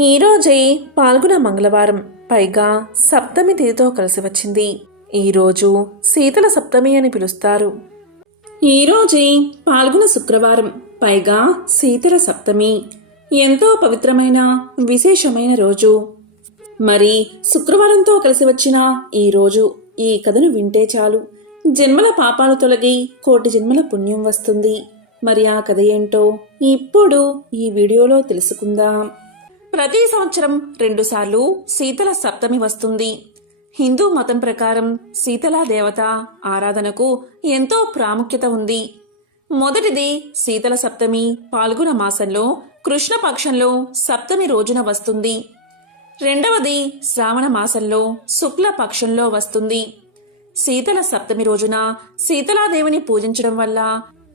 ఈరోజే పాల్గొన మంగళవారం, పైగా సప్తమి తిథితో కలిసి వచ్చింది. ఈరోజు శీతల సప్తమి అని పిలుస్తారు. ఈరోజే పాల్గొన శుక్రవారం, పైగా శీతల సప్తమి. ఎంతో పవిత్రమైన విశేషమైన రోజు. మరి శుక్రవారంతో కలిసి వచ్చిన ఈ రోజు ఈ కథను వింటే చాలు, జన్మల పాపాలు తొలగి కోటి జన్మల పుణ్యం వస్తుంది. మరి ఆ కథ ఏంటో ఇప్పుడు ఈ వీడియోలో తెలుసుకుందాం. ప్రతి సంవత్సరం 2 సార్లు శీతల సప్తమి వస్తుంది. హిందూ మతం ప్రకారం శీతలా దేవత ఆరాధనకు ఎంతో ప్రాముఖ్యత ఉంది. మొదటిది శీతల సప్తమి పాల్గొన మాసంలో కృష్ణపక్షంలో సప్తమి రోజున వస్తుంది. రెండవది శ్రావణ మాసంలో శుక్ల పక్షంలో వస్తుంది. శీతల సప్తమి రోజున శీతలాదేవిని పూజించడం వల్ల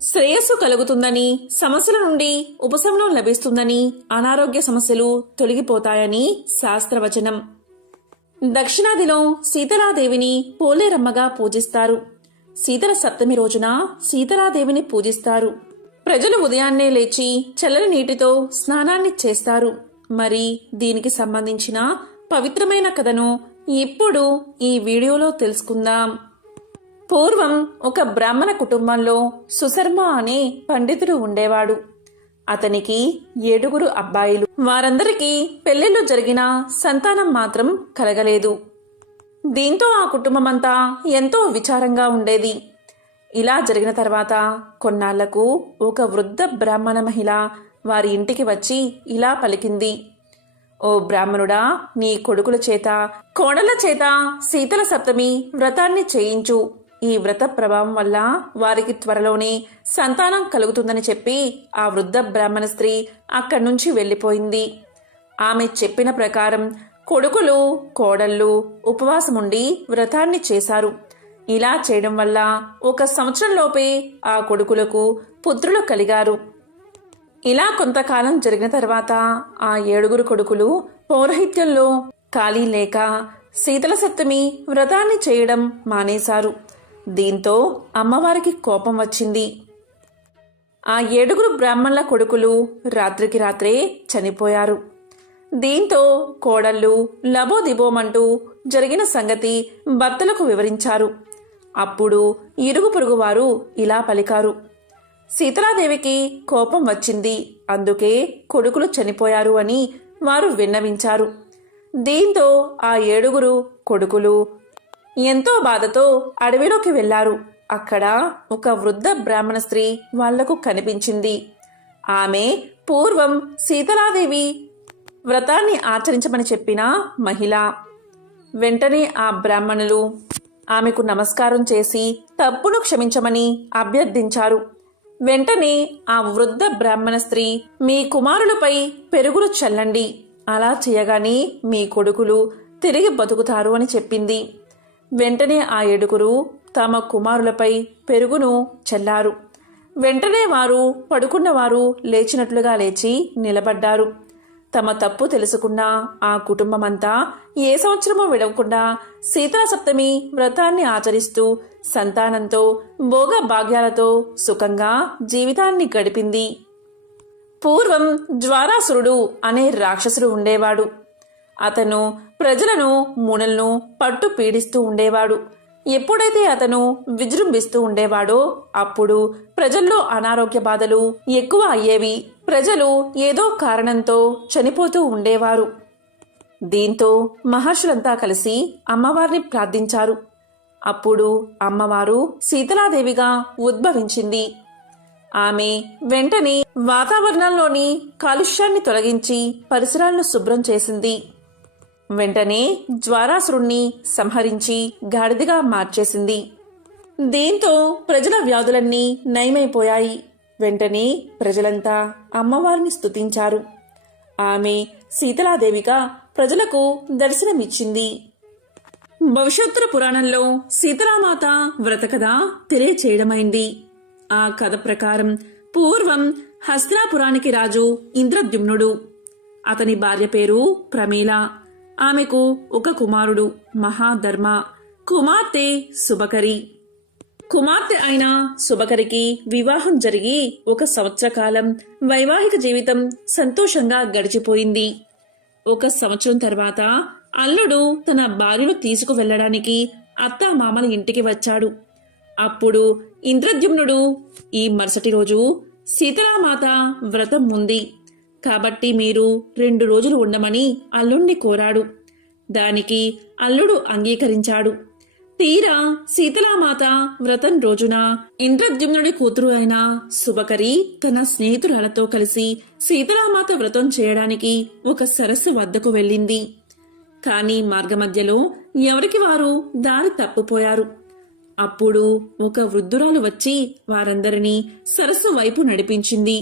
శ్రేయస్సు కలుగుతుందని, సమస్యల నుండి ఉపశమనం లభిస్తుందని, అనారోగ్య సమస్యలు తొలగిపోతాయని శాస్త్రవచనం. దక్షిణాదిలో శీతలాదేవిని పోలేరమ్మగా పూజిస్తారు. శీతల సప్తమి రోజున శీతలాదేవిని పూజిస్తారు. ప్రజలు ఉదయాన్నే లేచి చల్లని నీటితో స్నానాన్ని చేస్తారు. మరి దీనికి సంబంధించిన పవిత్రమైన కథను ఇప్పుడు ఈ వీడియోలో తెలుసుకుందాం. పూర్వం ఒక బ్రాహ్మణ కుటుంబంలో సుశర్మ అనే పండితుడు ఉండేవాడు. అతనికి 7 అబ్బాయిలు. వారందరికీ పెళ్లిళ్లు జరిగినా సంతానం మాత్రం కలగలేదు. దీంతో ఆ కుటుంబమంతా ఎంతో విచారంగా ఉండేది. ఇలా జరిగిన తర్వాత కొన్నాళ్లకు ఒక వృద్ధ బ్రాహ్మణ మహిళ వారి ఇంటికి వచ్చి ఇలా పలికింది: ఓ బ్రాహ్మణుడా, నీ కొడుకుల చేత, కోడళ్ల చేత శీతల సప్తమి వ్రతాన్ని చేయించు. ఈ వ్రత ప్రభావం వల్ల వారికి త్వరలోనే సంతానం కలుగుతుందని చెప్పి ఆ వృద్ధ బ్రాహ్మణ స్త్రీ అక్కడి నుంచి వెళ్ళిపోయింది. ఆమె చెప్పిన ప్రకారం కొడుకులు, కోడళ్ళు ఉపవాసముండి వ్రతాన్ని చేశారు. ఇలా చేయడం వల్ల 1 సంవత్సరంలోపే ఆ కొడుకులకు పుత్రులు కలిగారు. ఇలా కొంతకాలం జరిగిన తర్వాత ఆ 7 కొడుకులు పౌరహిత్యంలో ఖాళీ లేక శీతల సప్తమి వ్రతాన్ని చేయడం మానేశారు. దీంతో అమ్మవారికి కోపం వచ్చింది. ఆ 7 బ్రాహ్మణుల కొడుకులు రాత్రికి రాత్రే చనిపోయారు. దీంతో కోడళ్ళు లబోదిబోమంటూ జరిగిన సంగతి భర్తలకు వివరించారు. అప్పుడు ఇరుగు పొరుగు వారు ఇలా పలికారు: శీతలాదేవికి కోపం వచ్చింది, అందుకే కొడుకులు చనిపోయారు అని వారు విన్నవించారు. దీంతో ఆ 7 కొడుకులు ఎంతో బాధతో అడవిలోకి వెళ్లారు. అక్కడ ఒక వృద్ధ బ్రాహ్మణ స్త్రీ వాళ్లకు కనిపించింది. ఆమె పూర్వం శీతలాదేవి వ్రతాన్ని ఆచరించమని చెప్పిన మహిళ. వెంటనే ఆ బ్రాహ్మణులు ఆమెకు నమస్కారం చేసి తప్పును క్షమించమని అభ్యర్థించారు. వెంటనే ఆ వృద్ధ బ్రాహ్మణ స్త్రీ, మీ కుమారులపై పెరుగును చల్లండి, అలా చేయగానే మీ కొడుకులు తిరిగి బతుకుతారు అని చెప్పింది. వెంటనే ఆ 7 తమ కుమారులపై పెరుగును చల్లారు. వెంటనే వారు పడుకున్నవారు లేచినట్లుగా లేచి నిలబడ్డారు. తమ తప్పు తెలుసుకున్న ఆ కుటుంబమంతా ఏ సంవత్సరమో విడవకుండా శీతల సప్తమి వ్రతాన్ని ఆచరిస్తూ సంతానంతో భోగ భాగ్యాలతో సుఖంగా జీవితాన్ని గడిపింది. పూర్వం జ్వారాసురుడు అనే రాక్షసుడు ఉండేవాడు. అతను ప్రజలను, మునులను పట్టు పీడిస్తూ ఉండేవాడు. ఎప్పుడైతే అతను విజృంభిస్తూ ఉండేవాడో అప్పుడు ప్రజల్లో అనారోగ్య బాధలు ఎక్కువ అయ్యేవి. ప్రజలు ఏదో కారణంతో చనిపోతూ ఉండేవారు. దీంతో మహర్షులంతా కలిసి అమ్మవారిని ప్రార్థించారు. అప్పుడు అమ్మవారు శీతలాదేవిగా ఉద్భవించింది. ఆమె వెంటనే వాతావరణంలోని కాలుష్యాన్ని తొలగించి పరిసరాలను శుభ్రం చేసింది. వెంటనే జ్వారాసురుణ్ణి సంహరించి గాడిదగా మార్చేసింది. దీంతో ప్రజల వ్యాధులన్నీ నయమైపోయాయి. వెంటనే ప్రజలంతా అమ్మవారిని స్తుతించారు. ఆమె శీతలాదేవిగా ప్రజలకు దర్శనమిచ్చింది. భవిష్యోత్తర పురాణంలో సీతలామాత వ్రతకథ తెలియచేయడమైంది. ఆ కథ ప్రకారం పూర్వం హస్తినాపురానికి రాజు ఇంద్రద్యుమ్నుడు. అతని భార్య పేరు ప్రమీల. ఆమెకు ఒక కుమారుడు మహాధర్మ, కుమార్తె శుభకరి. కుమార్తె అయిన శుభకరికి వివాహం జరిగి 1 సంవత్సర కాలం వైవాహిక జీవితం సంతోషంగా గడిచిపోయింది. 1 సంవత్సరం తర్వాత అల్లుడు తన భార్యను తీసుకువెళ్ళడానికి అత్తామామల ఇంటికి వచ్చాడు. అప్పుడు ఇంద్రద్యుమ్నుడు ఈ మరుసటి రోజు సీతలామాత వ్రతం ఉంది కాబట్టి మీరు 2 రోజులు ఉండమని అల్లుణ్ణి కోరాడు. దానికి అల్లుడు అంగీకరించాడు. తీరా సీతలామాత వ్రతం రోజున ఇంద్రద్యుమ్నుడి కూతురు అయిన శుభకరి తన స్నేహితురాలతో కలిసి సీతలామాత వ్రతం చేయడానికి ఒక సరస్సు వద్దకు వెళ్ళింది. కాని మార్గమధ్యలో ఎవరికి వారు దారి తప్పిపోయారు. అప్పుడు ఒక వృద్ధురాలు వచ్చి వారందరినీ సరస్సు వైపు నడిపించింది.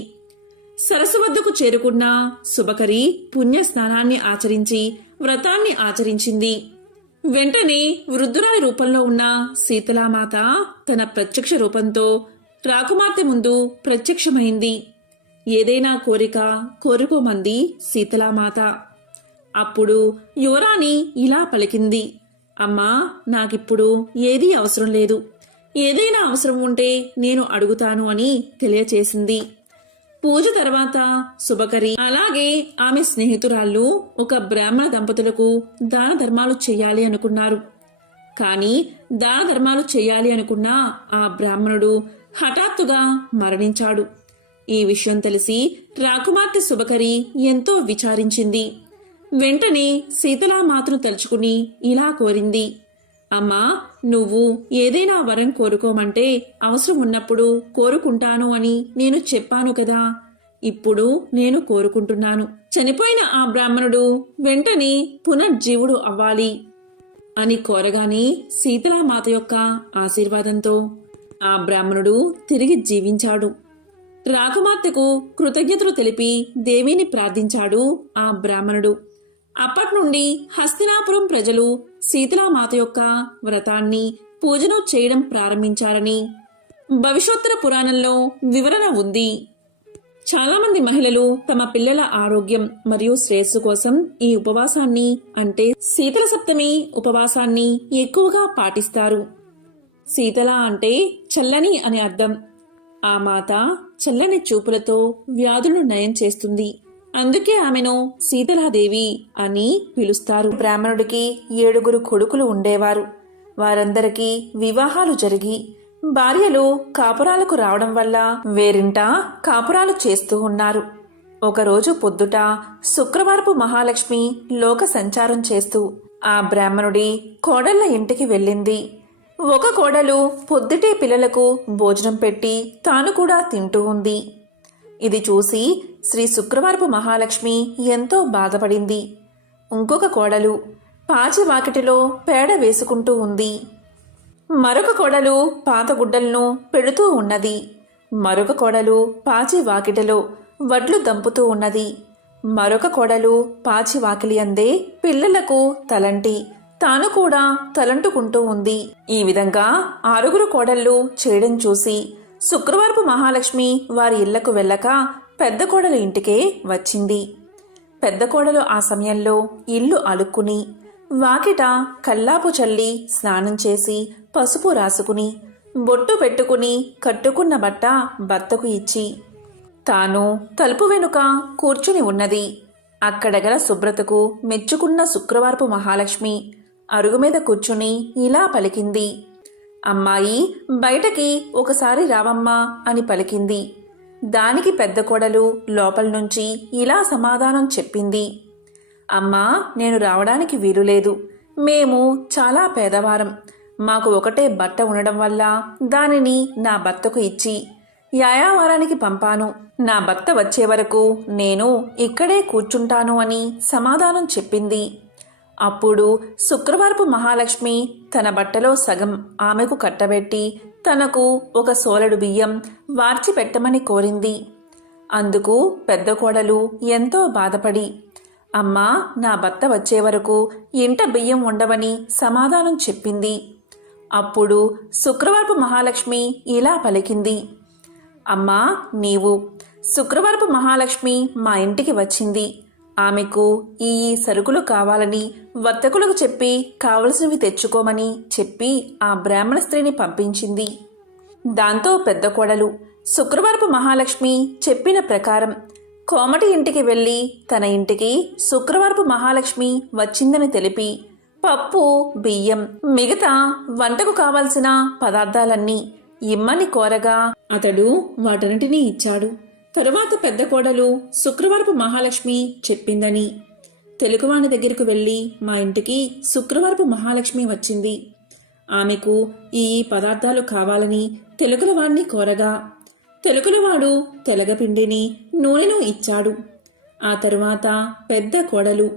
సరస్సు వద్దకు చేరుకున్న శుభకరి పుణ్య స్నానాన్ని ఆచరించి వ్రతాన్ని ఆచరించింది. వెంటనే వృద్ధురాలి రూపంలో ఉన్న సీతలామాత తన ప్రత్యక్ష రూపంతో రాకుమార్తె ముందు ప్రత్యక్షమైంది. ఏదైనా కోరిక కోరుకోమంది సీతలామాత. అప్పుడు యువరాణి ఇలా పలికింది, అమ్మా, నాకిప్పుడు ఏదీ అవసరం లేదు. ఏదైనా అవసరం ఉంటే నేను అడుగుతాను అని తెలియచేసింది. పూజ తర్వాత శుభకరి అలాగే ఆమె స్నేహితురాళ్ళు ఒక బ్రాహ్మణ దంపతులకు దాన ధర్మాలు చెయ్యాలి అనుకున్నారు. కాని దాన ధర్మాలు చెయ్యాలి అనుకున్న ఆ బ్రాహ్మణుడు హఠాత్తుగా మరణించాడు. ఈ విషయం తెలిసి రాకుమార్తె శుభకరి ఎంతో విచారించింది. వెంటనే సీతలామాతను తలుచుకుని ఇలా కోరింది, అమ్మా, నువ్వు ఏదైనా వరం కోరుకోమంటే అవసరం ఉన్నప్పుడు కోరుకుంటాను అని నేను చెప్పాను కదా, ఇప్పుడు నేను కోరుకుంటున్నాను. చనిపోయిన ఆ బ్రాహ్మణుడు వెంటనే పునర్జీవుడు అవ్వాలి అని కోరగానే సీతలామాత యొక్క ఆశీర్వాదంతో ఆ బ్రాహ్మణుడు తిరిగి జీవించాడు. రాకుమార్తెకు కృతజ్ఞతలు తెలిపి దేవిని ప్రార్థించాడు ఆ బ్రాహ్మణుడు. అప్పట్నుండి హస్తినాపురం ప్రజలు సీతలామాత యొక్క వ్రతాన్ని పూజను చేయడం ప్రారంభించారని భవిష్యోత్తర పురాణంలో వివరణ ఉంది. చాలామంది మహిళలు తమ పిల్లల ఆరోగ్యం మరియు శ్రేయస్సు కోసం ఈ ఉపవాసాన్ని అంటే శీతల సప్తమి ఉపవాసాన్ని ఎక్కువగా పాటిస్తారు. శీతల అంటే చల్లని అని అర్థం. ఆ మాత చల్లని చూపులతో వ్యాధులను నయం చేస్తుంది. అందుకే ఆమెను శీతలాదేవి అని పిలుస్తారు. బ్రాహ్మణుడికి 7 కొడుకులు ఉండేవారు. వారందరికీ వివాహాలు జరిగి భార్యలు కాపురాలకు రావడం వల్ల వేరింట కాపురాలు చేస్తూ ఉన్నారు. ఒకరోజు పొద్దుట శుక్రవారపు మహాలక్ష్మి లోక సంచారం చేస్తూ ఆ బ్రాహ్మణుడి కోడళ్ల ఇంటికి వెళ్ళింది. ఒక కోడలు పొద్దుటే పిల్లలకు భోజనం పెట్టి తాను కూడా తింటూ ఉంది. ఇది చూసి శ్రీ శుక్రవారపు మహాలక్ష్మి ఎంతో బాధపడింది. ఇంకొక కోడలు పాచి వాకిటిలో పేడ వేసుకుంటూ ఉంది. మరొక కోడలు పాత గుడ్డలను పెడుతూ ఉన్నది. మరొక కోడలు పాచి వాకిటిలో వడ్లు దంపుతూ ఉన్నది. మరొక కోడలు పాచి వాకిలి అందే పిల్లలకు తలంటి తాను కూడా తలంటుకుంటూ ఉంది. ఈ విధంగా 6 కోడళ్ళు చేయడం చూసి శుక్రవారపు మహాలక్ష్మి వారి ఇళ్లకు వెళ్ళక పెద్ద కోడలు ఇంటికే వచ్చింది. పెద్ద కోడలు ఆ సమయంలో ఇల్లు అలుక్కుని వాకిట కల్లాపు చల్లి స్నానం చేసి పసుపు రాసుకుని బొట్టు పెట్టుకుని కట్టుకున్న బట్ట భర్తకు ఇచ్చి తాను తలుపు వెనుక కూర్చుని ఉన్నది. అక్కడగల శుభ్రతకు మెచ్చుకున్న శుక్రవారపు మహాలక్ష్మి అరుగు మీద కూర్చుని ఇలా పలికింది, అమ్మాయి, బయటకి ఒకసారి రావమ్మా అని పలికింది. దానికి పెద్ద కోడలు లోపల నుంచి ఇలా సమాధానం చెప్పింది, అమ్మా, నేను రావడానికి వీలులేదు. మేము చాలా పేదవారం. మాకు ఒకటే బట్ట ఉండడం వల్ల దానిని నా భర్తకు ఇచ్చి యాయావారానికి పంపాను. నా భర్త వచ్చే వరకు నేను ఇక్కడే కూర్చుంటాను అని సమాధానం చెప్పింది. అప్పుడు శుక్రవారపు మహాలక్ష్మి తన బట్టలో సగం ఆమెకు కట్టబెట్టి తనకు ఒక సోలెడు బియ్యం వార్చి పెట్టమని కోరింది. అందుకు పెద్ద కోడలు ఎంతో బాధపడి, అమ్మా, నా భర్త వచ్చే వరకు ఇంట బియ్యం ఉండవని సమాధానం చెప్పింది. అప్పుడు శుక్రవారపు మహాలక్ష్మి ఇలా పలికింది, అమ్మా, నీవు శుక్రవారపు మహాలక్ష్మి మా ఇంటికి వచ్చింది. ఆమెకు ఈ సరుకులు కావాలని వర్తకులకు చెప్పి కావలసినవి తెచ్చుకోమని చెప్పి ఆ బ్రాహ్మణ స్త్రీని పంపించింది. దాంతో పెద్ద కోడలు శుక్రవారపు మహాలక్ష్మి చెప్పిన ప్రకారం కోమటి ఇంటికి వెళ్ళి తన ఇంటికి శుక్రవారపు మహాలక్ష్మి వచ్చిందని తెలిపి పప్పు, బియ్యం, మిగతా వంటకు కావలసిన పదార్థాలన్నీ ఇమ్మని కోరగా అతడు వాటన్నిటినీ ఇచ్చాడు. తరువాత పెద్ద కోడలు శుక్రవారపు మహాలక్ష్మి చెప్పిందని తెలుగువాని దగ్గరకు వెళ్ళి మా ఇంటికి శుక్రవారపు మహాలక్ష్మి వచ్చింది, ఆమెకు ఈ పదార్థాలు కావాలని తెలుగులవాణ్ణి కోరగా తెలుగులవాడు తెలగపిండిని, నూనెను ఇచ్చాడు. ఆ తరువాత పెద్ద కోడలు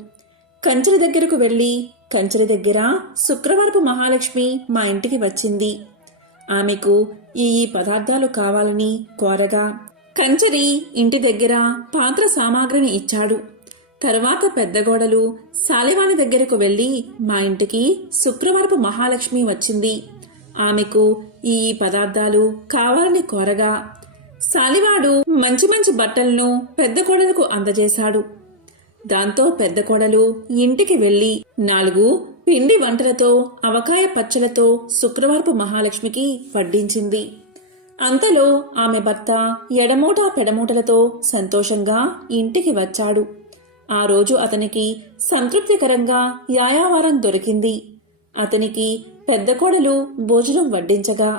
కంచెల దగ్గరకు వెళ్ళి కంచెల దగ్గర శుక్రవారపు మహాలక్ష్మి మా ఇంటికి వచ్చింది, ఆమెకు ఈ పదార్థాలు కావాలని కోరగా కంచరి ఇంటి దగ్గర పాత్ర సామాగ్రిని ఇచ్చాడు. తరువాత పెద్దగోడలు సాలెవాని దగ్గరకు వెళ్ళి మా ఇంటికి శుక్రవారపు మహాలక్ష్మి వచ్చింది, ఆమెకు ఈ పదార్థాలు కావాలని కోరగా సాలివాడు మంచి మంచి బట్టలను పెద్ద కోడలకు అందజేశాడు. దాంతో పెద్ద కోడలు ఇంటికి వెళ్లి 4 పిండి వంటలతో అవకాయ పచ్చలతో శుక్రవారపు మహాలక్ష్మికి వడ్డించింది. అంతలో ఆమె భర్త ఎడమూట పెడమూటలతో సంతోషంగా ఇంటికి వచ్చాడు. ఆ రోజు అతనికి సంతృప్తికరంగా యాయావారం దొరికింది. అతనికి పెద్ద కోడలు భోజనం వడ్డించగా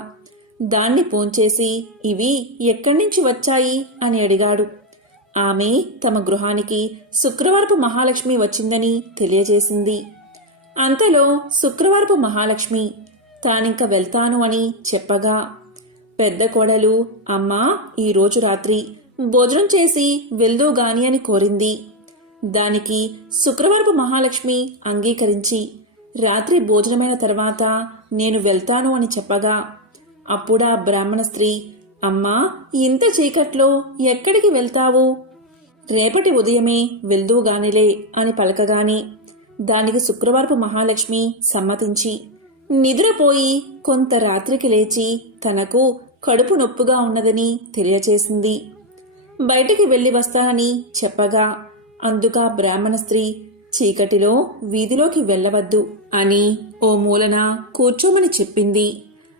దాన్ని పోంచేసి ఇవి ఎక్కడ్నుంచి వచ్చాయి అని అడిగాడు. ఆమె తమ గృహానికి శుక్రవారపు మహాలక్ష్మి వచ్చిందని తెలియజేసింది. అంతలో శుక్రవారపు మహాలక్ష్మి తానింక వెళ్తాను అని చెప్పగా పెద్ద కోడలు అమ్మా ఈరోజు రాత్రి భోజనం చేసి వెళ్దూగాని అని కోరింది. దానికి శుక్రవారపు మహాలక్ష్మి అంగీకరించి రాత్రి భోజనమైన తర్వాత నేను వెళ్తాను అని చెప్పగా అప్పుడా బ్రాహ్మణ స్త్రీ అమ్మా ఇంత చీకట్లో ఎక్కడికి వెళ్తావు, రేపటి ఉదయమే వెళ్దూగానిలే అని పలకగానే దానికి శుక్రవారపు మహాలక్ష్మి సమ్మతించి నిద్రపోయి కొంత రాత్రికి లేచి తనకు కడుపు నొప్పుగా ఉన్నదని తెలియచేసింది. బయటికి వెళ్లి వస్తానని చెప్పగా అందుక బ్రాహ్మణ స్త్రీ చీకటిలో వీధిలోకి వెళ్లవద్దు అని ఓ మూలన కూర్చోమని చెప్పింది.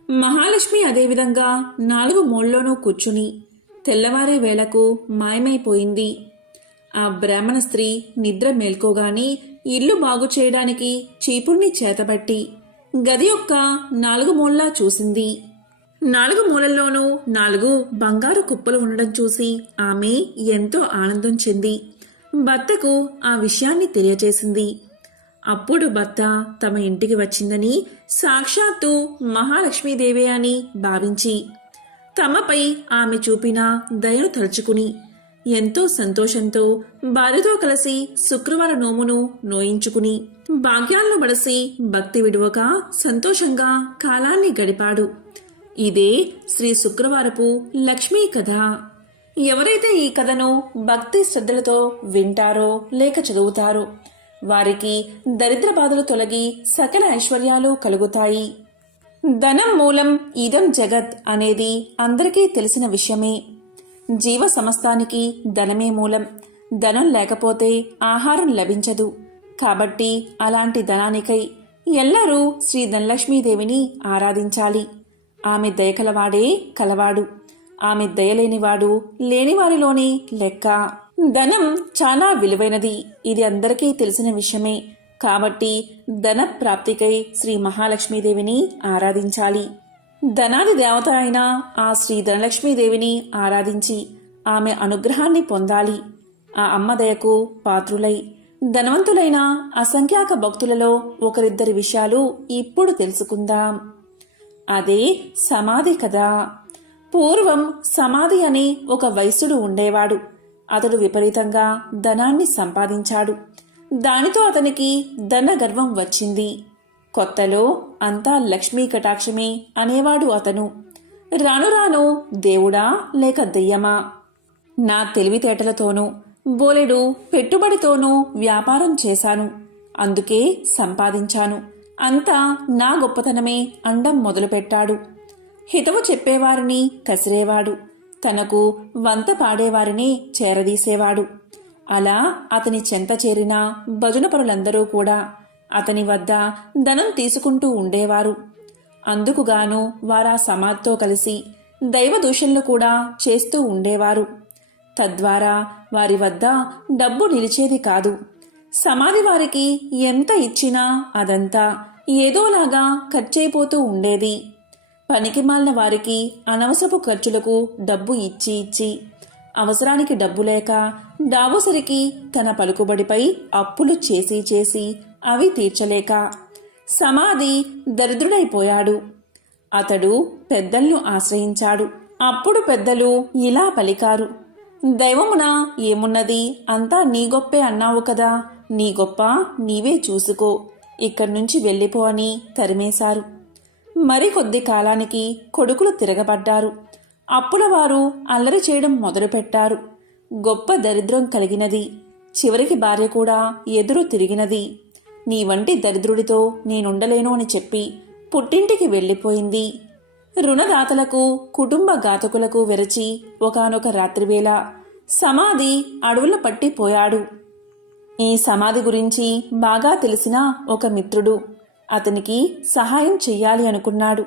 మహాలక్ష్మి అదేవిధంగా 4 మూలలోనూ కూర్చుని తెల్లవారే వేళకు మాయమైపోయింది. ఆ బ్రాహ్మణ స్త్రీ నిద్ర మేల్కోగాని ఇల్లు బాగు చేయడానికి చీపుణ్ణి చేతబట్టి గది యొక్క 4 మూలలా చూసింది. 4 మూలల్లోనూ 4 బంగారు కుప్పలు ఉండడం చూసి ఆమె ఎంతో ఆనందం చెంది భర్తకు ఆ విషయాన్ని తెలియజేసింది. అప్పుడు భర్త తమ ఇంటికి వచ్చిందని సాక్షాత్తు మహాలక్ష్మీదేవి అని భావించి తమపై ఆమె చూపిన దయను తలుచుకుని ఎంతో సంతోషంతో భార్యతో కలిసి శుక్రవార నోమును నోయించుకుని భాగ్యాలను బడసి భక్తి విడువక సంతోషంగా కాలాన్ని గడిపాడు. ఇదే శ్రీ శుక్రవారపు లక్ష్మీ కథ. ఎవరైతే ఈ కథను భక్తి శ్రద్ధలతో వింటారో లేక చదువుతారో వారికి దరిద్ర బాధలు తొలగి సకల ఐశ్వర్యాలు కలుగుతాయి. ధనం మూలం ఇదం జగత్ అనేది అందరికీ తెలిసిన విషయమే. జీవ సమస్తానికి ధనమే మూలం. ధనం లేకపోతే ఆహారం లభించదు. కాబట్టి అలాంటి ధనానికై ఎల్లరూ శ్రీ ధనలక్ష్మీదేవిని ఆరాధించాలి. ఆమె దయకలవాడే కలవాడు, ఆమె దయలేనివాడు లేనివారిలోనే లెక్క. ధనం చాలా విలువైనది, ఇది అందరికీ తెలిసిన విషయమే. కాబట్టి ధన ప్రాప్తికై శ్రీ మహాలక్ష్మీదేవిని ఆరాధించాలి. ధనాది దేవత అయిన ఆ శ్రీ ధనలక్ష్మీదేవిని ఆరాధించి ఆమె అనుగ్రహాన్ని పొందాలి. ఆ అమ్మ దయకు పాత్రులై ధనవంతులైన అసంఖ్యాక భక్తులలో ఒకరిద్దరి విషయాలు ఇప్పుడు తెలుసుకుందాం. అదే సమాధి కదా. పూర్వం సమాధి అనే ఒక వైశ్యుడు ఉండేవాడు. అతడు విపరీతంగా ధనాన్ని సంపాదించాడు. దానితో అతనికి ధన గర్వం వచ్చింది. కొత్తలో అంతా లక్ష్మీ కటాక్షమే అనేవాడు అతను. రాను రాను దేవుడా లేక దెయ్యమా, నా తెలివితేటలతోనూ బోలెడు పెట్టుబడితోనూ వ్యాపారం చేశాను, అందుకే సంపాదించాను, అంతా నా గొప్పతనమే అండం మొదలుపెట్టాడు. హితవు చెప్పేవారిని కసిరేవాడు, తనకు వంత పాడేవారిని చేరదీసేవాడు. అలా అతని చెంత చేరిన భజన పరులందరూ కూడా అతని వద్ద ధనం తీసుకుంటూ ఉండేవారు. అందుకుగాను వారా సమాధితో కలిసి దైవ దూషణలు కూడా చేస్తూ ఉండేవారు. తద్వారా వారి వద్ద డబ్బు నిలిచేది కాదు. సమాధి వారికి ఎంత ఇచ్చినా అదంతా ఏదోలాగా ఖర్చయిపోతూ ఉండేది. పనికిమాలిన వారికి అనవసరపు ఖర్చులకు డబ్బు ఇచ్చి ఇచ్చి అవసరానికి డబ్బు లేక దావోసరికి తన పలుకుబడిపై అప్పులు చేసి చేసి అవి తీర్చలేక సమాధి దరిద్రుడైపోయాడు. అతడు పెద్దలను ఆశ్రయించాడు. అప్పుడు పెద్దలు ఇలా పలికారు: దైవమున ఏమున్నది, అంతా నీ గొప్పే అన్నావు కదా, నీ గొప్ప నీవే చూసుకో, ఇక్కడి నుంచి వెళ్ళిపో అని తరిమేశారు. మరికొద్ది కాలానికి కొడుకులు తిరగబడ్డారు. అప్పుల వారు అల్లరి చేయడం మొదలుపెట్టారు. గొప్ప దరిద్రం కలిగినది. చివరికి భార్య కూడా ఎదురు తిరిగినది. నీ వంటి దరిద్రుడితో నేనుండలేను అని చెప్పి పుట్టింటికి వెళ్ళిపోయింది. రుణదాతలకు కుటుంబ ఘాతకులకు వెరచి ఒకానొక రాత్రివేళ సమాధి అడవుల పట్టిపోయాడు. ఈ సమాధి గురించి బాగా తెలిసిన ఒక మిత్రుడు అతనికి సహాయం చెయ్యాలి అనుకున్నాడు.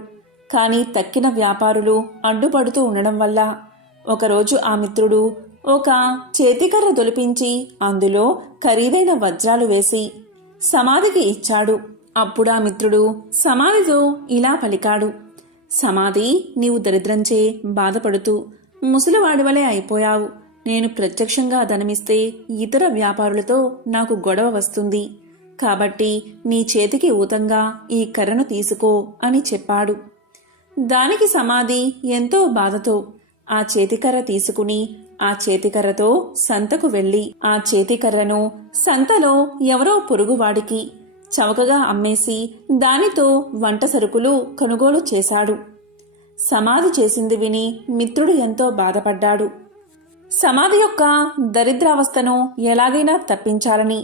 కానీ తక్కిన వ్యాపారులు అడ్డుపడుతూ ఉండడం వల్ల ఒకరోజు ఆ మిత్రుడు ఒక చేతికర్ర దొలిపించి అందులో ఖరీదైన వజ్రాలు వేసి సమాధికి ఇచ్చాడు. అప్పుడు ఆ మిత్రుడు సమాధితో ఇలా పలికాడు: సమాధి, నీవు దరిద్రంచే బాధపడుతూ ముసలివాడివలే అయిపోయావు. నేను ప్రత్యక్షంగా ధనమిస్తే ఇతర వ్యాపారులతో నాకు గొడవ వస్తుంది. కాబట్టి నీ చేతికి ఊతంగా ఈ కర్రను తీసుకో అని చెప్పాడు. దానికి సమాధి ఎంతో బాధతో ఆ చేతికర్ర తీసుకుని ఆ చేతికర్రతో సంతకు వెళ్ళి ఆ చేతికర్రను సంతలో ఎవరో పొరుగువాడికి చవకగా అమ్మేసి దానితో వంట సరుకులు కొనుగోలు చేశాడు. సమాధి చేసింది విని మిత్రుడు ఎంతో బాధపడ్డాడు. సమాధి యొక్క దరిద్రావస్థను ఎలాగైనా తప్పించాలని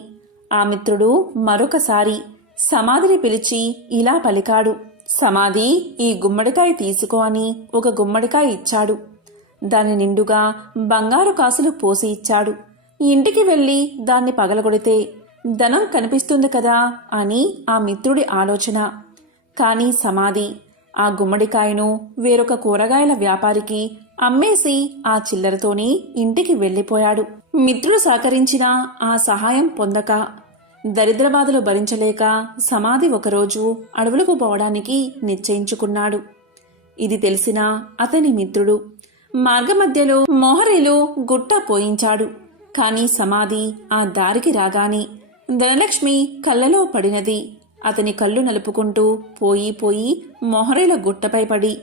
ఆ మిత్రుడు మరొకసారి సమాధిని పిలిచి ఇలా పలికాడు: సమాధి, ఈ గుమ్మడికాయ తీసుకో అని ఒక గుమ్మడికాయ ఇచ్చాడు. దాని నిండుగా బంగారు కాసులు పోసి ఇచ్చాడు. ఇంటికి వెళ్ళి దాన్ని పగలగొడితే ధనం కనిపిస్తుంది కదా అని ఆ మిత్రుడి ఆలోచన. కానీ సమాధి ఆ గుమ్మడికాయను వేరొక కూరగాయల వ్యాపారికి అమ్మేసి ఆ చిల్లరతోని ఇంటికి వెళ్ళిపోయాడు. మిత్రుడు సహకరించిన ఆ సహాయం పొందక దరిద్రబాధలు భరించలేక సమాధి ఒకరోజు అడవులకు పోవడానికి నిశ్చయించుకున్నాడు. ఇది తెలిసిన అతని మిత్రుడు మార్గమధ్యలో మోహరేలు గుట్ట పోయించాడు. కాని సమాధి ఆ దారికి రాగానే ధనలక్ష్మి కళ్ళలో పడినది. అతని కళ్ళు నలుపుకుంటూ పోయి పోయి మొహరేల గుట్టపై పడి,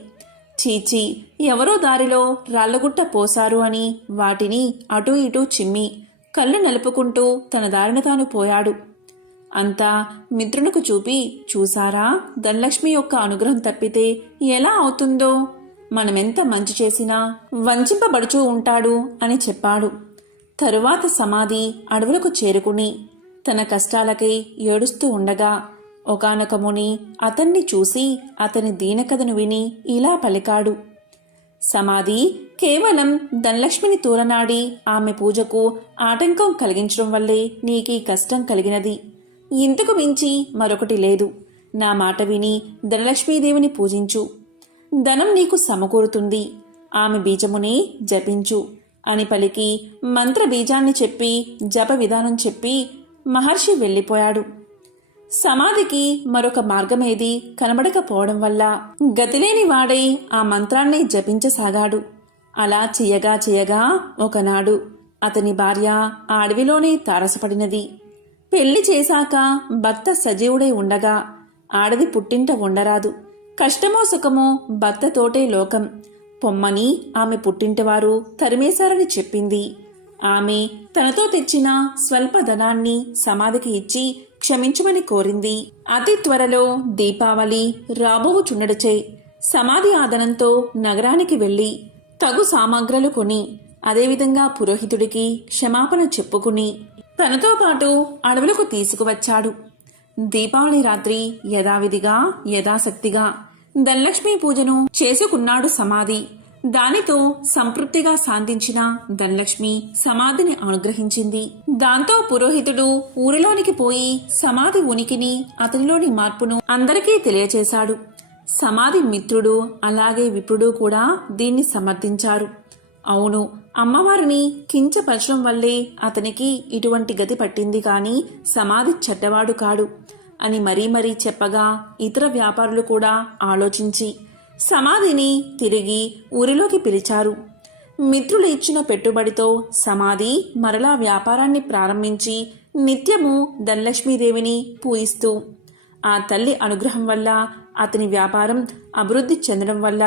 చీచి, ఎవరో దారిలో రాళ్లగుట్ట పోశారు అని వాటిని అటూ ఇటూ చిమ్మి కళ్ళు నలుపుకుంటూ తన దారిన తాను పోయాడు. అంతా మిత్రునికి చూపి, చూసారా, ధనలక్ష్మి యొక్క అనుగ్రహం తప్పితే ఎలా అవుతుందో, మనమెంత మంచి చేసినా వంచింపబడుచూ ఉంటాడు అని చెప్పాడు. తరువాత సమాధి అడవులకు చేరుకుని తన కష్టాలకై ఏడుస్తూ ఉండగా ఒకానొక ముని అతన్ని చూసి అతని దీనకథను విని ఇలా పలికాడు: సమాధి, కేవలం ధనలక్ష్మిని తూలనాడి ఆమె పూజకు ఆటంకం కలిగించడం వల్లే నీకీ కష్టం కలిగినది. ఇంతకు మించి మరొకటి లేదు. నా మాట విని ధనలక్ష్మీదేవిని పూజించు. ధనం నీకు సమకూరుతుంది. ఆమె బీజమునే జపించు అని పలికి మంత్ర బీజాన్ని చెప్పి జప విధానం చెప్పి మహర్షి వెళ్ళిపోయాడు. సమాధికి మరొక మార్గమేది కనబడకపోవడం వల్ల గతిలేని వాడై ఆ మంత్రాన్ని జపించసాగాడు. అలా చేయగా చేయగా ఒకనాడు అతని భార్య ఆ అడవిలోనే తారసపడినది. పెళ్లి చేశాక భర్త సజీవుడై ఉండగా ఆడది పుట్టింట ఉండరాదు. కష్టమో సుఖమో భర్తతోటే లోకం. పొమ్మని ఆమె పుట్టింటివారు తరిమేశారని చెప్పింది. ఆమె తనతో తెచ్చిన స్వల్ప ధనాన్ని సమాధికి ఇచ్చి క్షమించమని కోరింది. అతి త్వరలో దీపావళి రాబోవుచుండడచే సమాధి ఆదనంతో నగరానికి వెళ్లి తగు సామాగ్రలు కొని అదేవిధంగా పురోహితుడికి క్షమాపణ చెప్పుకుని తనతో పాటు అడవులకు తీసుకువచ్చాడు. దీపావళి రాత్రి యథావిధిగా యథాశక్తిగా ధనలక్ష్మీ పూజను చేసుకున్నాడు సమాధి. దానితో సంతృప్తిగా శాంతించిన ధనలక్ష్మి సమాధిని అనుగ్రహించింది. దాంతో పురోహితుడు ఊరిలోనికి పోయి సమాధి ఉనికిని అతనిలోని మార్పును అందరికీ తెలియచేశాడు. సమాధి మిత్రుడు అలాగే విప్రుడు కూడా దీన్ని సమర్థించారు. అవును, అమ్మవారిని కించపరచడం వల్లే అతనికి ఇటువంటి గతి పట్టింది కాని సమాధి చెడ్డవాడు కాడు అని మరీ చెప్పగా ఇతర వ్యాపారులు కూడా ఆలోచించి సమాధిని తిరిగి ఊరిలోకి పిలిచారు. మిత్రులు ఇచ్చిన పెట్టుబడితో సమాధి మరలా వ్యాపారాన్ని ప్రారంభించి నిత్యము ధనలక్ష్మీదేవిని పూజిస్తూ ఆ తల్లి అనుగ్రహం వల్ల అతని వ్యాపారం అభివృద్ధి చెందడం వల్ల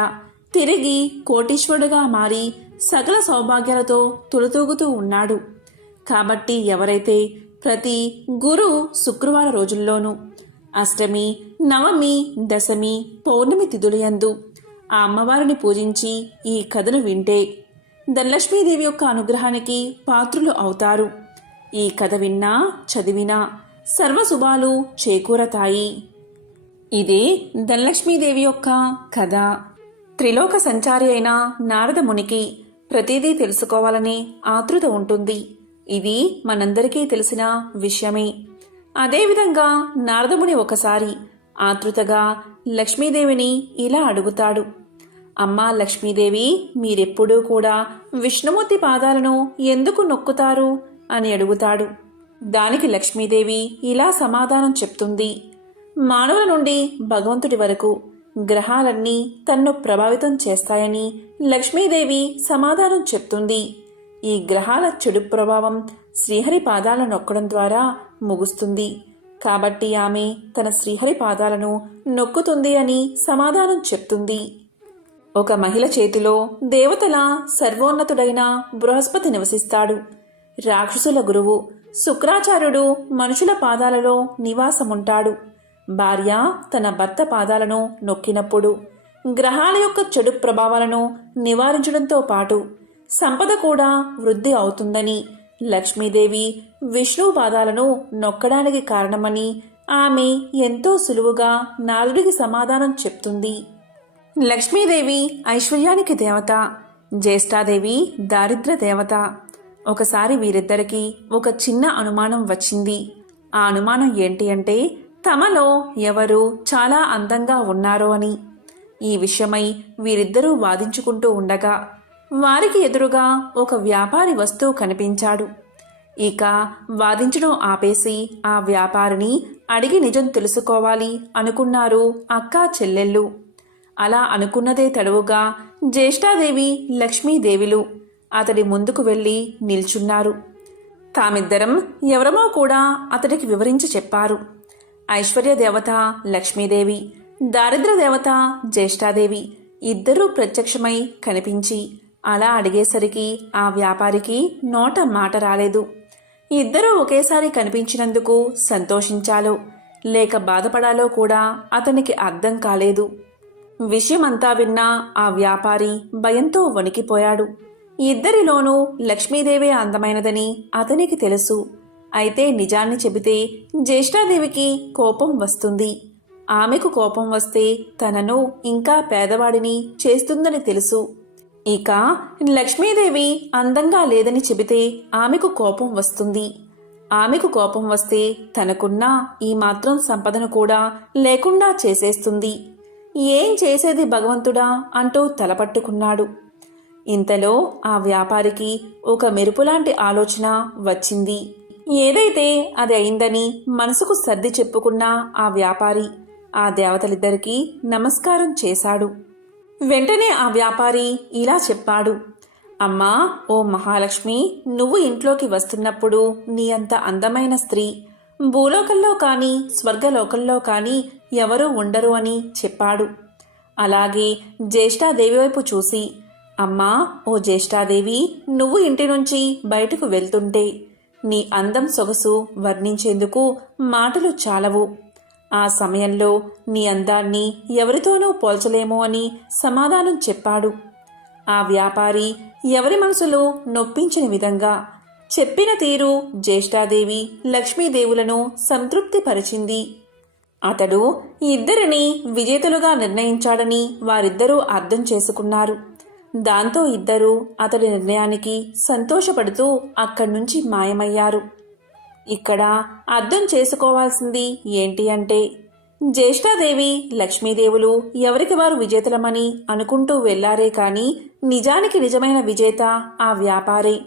తిరిగి కోటీశ్వరుడుగా మారి సకల సౌభాగ్యాలతో తులతూగుతూ ఉన్నాడు. కాబట్టి ఎవరైతే ప్రతి గురు శుక్రవార రోజుల్లోనూ అష్టమి, నవమి, దశమి, పౌర్ణమి తిథులయందు ఆ అమ్మవారిని పూజించి ఈ కథను వింటే ధనలక్ష్మీదేవి యొక్క అనుగ్రహానికి పాత్రులు అవుతారు. ఈ కథ విన్నా చదివినా సర్వశుభాలు చేకూరతాయి. ఇదే ధనలక్ష్మీదేవి యొక్క కథ. త్రిలోక సంచారి అయిన నారద మునికి ప్రతిదీ తెలుసుకోవాలనే ఆతృత ఉంటుంది. ఇది మనందరికీ తెలిసిన విషయమే. అదేవిధంగా నారదముని ఒకసారి ఆతృతగా లక్ష్మీదేవిని ఇలా అడుగుతాడు. అమ్మా లక్ష్మీదేవి, మీరెప్పుడూ కూడా విష్ణుమూర్తి పాదాలను ఎందుకు నొక్కుతారు అని అడుగుతాడు. దానికి లక్ష్మీదేవి ఇలా సమాధానం చెప్తుంది. మానవుల నుండి భగవంతుడి వరకు గ్రహాలన్నీ తన్ను ప్రభావితం చేస్తాయని లక్ష్మీదేవి సమాధానం చెప్తుంది. ఈ గ్రహాల చెడు ప్రభావం శ్రీహరి పాదాలను నొక్కడం ద్వారా ముగుస్తుంది. కాబట్టి ఆమె తన శ్రీహరి పాదాలను నొక్కుతుంది అని సమాధానం చెప్తుంది. ఒక మహిళ చేతిలో దేవతల సర్వోన్నతుడైన బృహస్పతి నివసిస్తాడు. రాక్షసుల గురువు శుక్రాచార్యుడు మనుషుల పాదాలలో నివాసముంటాడు. భార్య తన భర్త పాదాలను నొక్కినప్పుడు గ్రహాల యొక్క చెడు ప్రభావాలను నివారించడంతో పాటు సంపద కూడా వృద్ధి అవుతుందని లక్ష్మీదేవి విష్ణు పాదాలను నొక్కడానికి కారణమని ఆమె ఎంతో సులువుగా నారదుడికి సమాధానం చెప్తుంది. లక్ష్మీదేవి ఐశ్వర్యానికి దేవత, జ్యేష్ఠాదేవి దారిద్ర్య దేవత. ఒకసారి వీరిద్దరికీ ఒక చిన్న అనుమానం వచ్చింది. ఆ అనుమానం ఏంటి అంటే తమలో ఎవరు చాలా అందంగా ఉన్నారో అని. ఈ విషయమై వీరిద్దరూ వాదించుకుంటూ ఉండగా వారికి ఎదురుగా ఒక వ్యాపారి వస్తువు కనిపించాడు. ఇక వాదించడం ఆపేసి ఆ వ్యాపారిని అడిగి నిజం తెలుసుకోవాలి అనుకున్నారు అక్కా చెల్లెళ్ళు. అలా అనుకున్నదే తడవుగా జ్యేష్ఠాదేవి లక్ష్మీదేవిలు అతడి ముందుకు వెళ్ళి నిల్చున్నారు. తామిద్దరం ఎవరమో కూడా అతడికి వివరించి చెప్పారు. ఐశ్వర్య దేవత లక్ష్మీదేవి, దారిద్ర్య దేవత జ్యేష్ఠాదేవి ఇద్దరూ ప్రత్యక్షమై కనిపించి అలా అడిగేసరికి ఆ వ్యాపారికి నోట మాట రాలేదు. ఇద్దరూ ఒకేసారి కనిపించినందుకు సంతోషించాలో లేక బాధపడాలో కూడా అతనికి అర్థం కాలేదు. విషయమంతా విన్న ఆ వ్యాపారి భయంతో వణికిపోయాడు. ఇద్దరిలోనూ లక్ష్మీదేవే అందమైనదని అతనికి తెలుసు. అయితే నిజాన్ని చెబితే జ్యేష్ఠాదేవికి కోపం వస్తుంది. ఆమెకు కోపం వస్తే తనను ఇంకా పేదవాడిని చేస్తుందని తెలుసు. ఇక లక్ష్మీదేవి అందంగా లేదని చెబితే ఆమెకు కోపం వస్తుంది. ఆమెకు కోపం వస్తే తనకున్న ఈ మాత్రం సంపదను కూడా లేకుండా చేసేస్తుంది. ఏం చేసేది భగవంతుడా అంటూ తలపట్టుకున్నాడు. ఇంతలో ఆ వ్యాపారికి ఒక మెరుపులాంటి ఆలోచన వచ్చింది. ఏదైతే అది అయిందని మనసుకు సర్ది చెప్పుకున్న ఆ వ్యాపారి ఆ దేవతలిద్దరికీ నమస్కారం చేశాడు. వెంటనే ఆ వ్యాపారి ఇలా చెప్పాడు. అమ్మా, ఓ మహాలక్ష్మి, నువ్వు ఇంట్లోకి వస్తున్నప్పుడు నీ అంత అందమైన స్త్రీ భూలోకంలో కానీ స్వర్గలోకంలో కానీ ఎవరూ ఉండరు అని చెప్పాడు. అలాగే జ్యేష్ఠాదేవి వైపు చూసి, అమ్మా ఓ జ్యేష్ఠాదేవి, నువ్వు ఇంటి నుంచి బయటకు వెళ్తుంటే నీ అందం సొగసు వర్ణించేందుకు మాటలు చాలవు. ఆ సమయంలో నీ అందాన్ని ఎవరితోనూ పోల్చలేమో అని సమాధానం చెప్పాడు. ఆ వ్యాపారి ఎవరి మనసులో నొప్పించని విధంగా చెప్పిన తీరు జ్యేష్ఠాదేవి లక్ష్మీదేవులను సంతృప్తిపరిచింది. అతడు ఇద్దరిని విజేతలుగా నిర్ణయించాడని వారిద్దరూ అర్థం చేసుకున్నారు. దాంతో ఇద్దరూ అతడి నిర్ణయానికి సంతోషపడుతూ అక్కడి నుంచి మాయమయ్యారు. ఇక్కడ అర్థం చేసుకోవాల్సింది ఏంటి అంటే జ్యేష్ఠాదేవి లక్ష్మీదేవులు ఎవరికి వారు విజేతలమని అనుకుంటూ వెళ్లారే కాని నిజానికి నిజమైన విజేత ఆ వ్యాపారే.